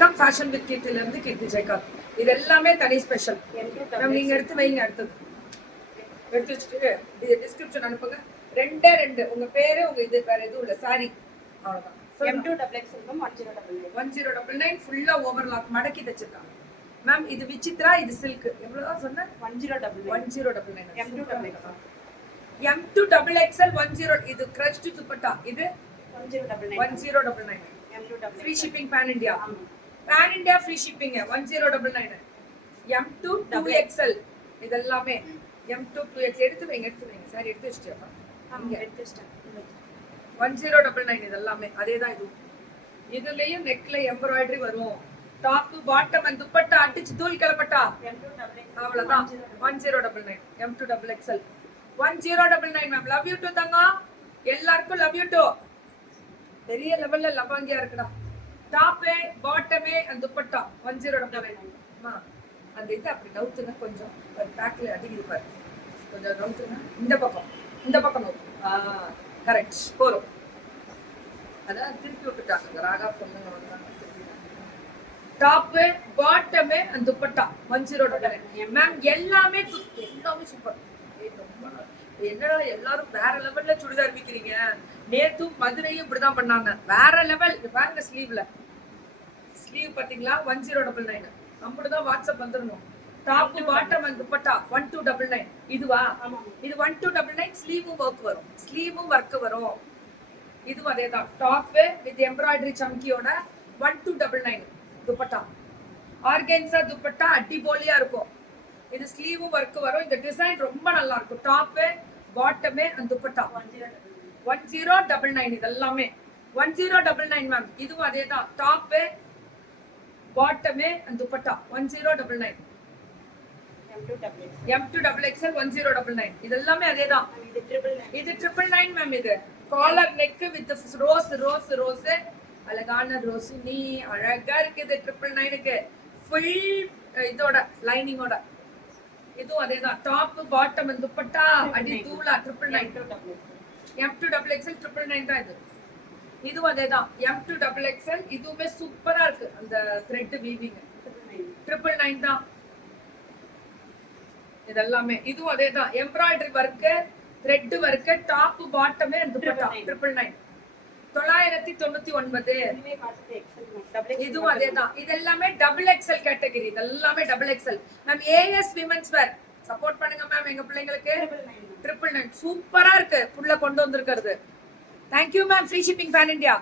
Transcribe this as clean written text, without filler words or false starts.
Welcome fashion with கீர்த்தில இருந்து கீர்த்தி ஜெயகாந்த். இது எல்லாமே தனி ஸ்பெஷல். நீங்க எடுத்து வைங்க. அடுத்தது எடுத்து வச்சுட்டு இது டிஸ்கிரிப்ஷன் அனுப்புங்க. ரெண்டே ரெண்டு உங்க பேரு உங்க இது வேற எதுவும் இல்ல. சாரி அவ்வளவுதான். M2XX 1099 ஃபுல்லா ஓவர்லாக் மடக்கி தச்சிருக்காங்க. மேம் இது விசித்ரா, இது சில்க். எவ்வளவுதான் சொன்ன? 1099 M2XXL 10 இது crushed துப்பட்டா. இது 1099 free shipping pan India. pan India free shipping 1099 M2 2XL இது எல்லாமே M2 2X எடுத்து வைங்க சாரி எடுத்து வச்சிட்டேப்பா. அங்க எடுத்து வச்சிட்டேன். 1099 இது எல்லாமே அதேதான். இதுலயும் நெக்ல எம்ப்ராய்டரி வரும். டாப் பாட்டம் அண்ட் துப்பட்டா அடிச்சு தூள் கிளப்பட்டா அவ்வளவுதான். 1099 M2XXL 1099 ma'am. Love you too தங்கா. எல்லாருக்கும் லவ் யூ டு. பெரிய லெவல்ல லவாங்கியா இருக்குடா. டாப் பாட்டமே அண்ட் துப்பட்டா 1099 மா. அந்த இது அப்படி நவுத்துங்க கொஞ்சம். பேக்ல அடிக்குது பாரு. கொஞ்சம் நவுத்துங்க. இந்த பக்கம் நவுத்து. கரெக்ட் போறோம். அதான் திருப்பி விட்டுட்டாங்க. ராகா பொண்ணுங்க வந்தாங்க. டாப் பாட்டமே அண்ட் துப்பட்டா 1099 மேம். எல்லாமே சூப்பர். என்னடா எல்லாரும் வேற லெவல்ல சுடிதார் விக்கிறீங்க. நேத்தும் மதுரையும் இப்படிதான் பண்ணாங்க. வேற லெவல். இது பாருங்க ஸ்லீவ் பாத்தீங்களா 1099 அப்படிதான் வாட்ஸ்அப் வந்துடணும். டாப் பாட்டம் அண்ட் துப்பட்டா 1299 இதுவா? இது 1299 ஸ்லீவும் ஒர்க் வரும். இதுவும் அதேதான். டாப் வித் எம்ப்ராய்டரி சம்கியோட 1299 துப்பட்டா. ஆர்கன்சா துப்பட்டா அடிபோலியா இருக்கும். இது ஸ்லீவும் ஒர்க் வரும். இந்த டிசைன் ரொம்ப நல்லா இருக்கும். டாப் பாட்டமே அண்ட் துப்பட்டா 1099 இதெல்லாமே 1099 மேம். இதுவும் அதேதான். டாப் பாட்டமே அண்ட் துப்பட்டா 1099 M2XXL 1099 இதெல்லாமே அதேதான். இது 999 மேம். இது காலர் நெக் வித் ரோஸ் அழகான ரோஸ். நீ அழகா இருக்குது 999க்கு ஃபுல் இதோட லைனிங்கோட. இதுவும் அதேதான். டாப் பாட்டம் அண்ட் துப்பட்டா அடி தூளா 999 M2XXL 999 தான் இது. இதுவும் அதேதான். M2XXL இதுவுமே சூப்பரா இருக்கு. அந்த த்ரெட் வீவிங் 999 தான் இதெல்லாமே. இதுவும் அதேதான். Embroidery work, thread work, top பாட்டமே துப்பட்டா 999 999. இதுவும் அதேதான். இதெல்லாமே XXL கேட்டகரி. இதெல்லாமே XXL ma'am. AS women's wear support பண்ணுங்க மேம். எங்க பிள்ளைங்களுக்கு 999 சூப்பரா இருக்கு. புள்ள கொண்டு வந்திருக்கிறது. Thank you ma'am. Free shipping pan India.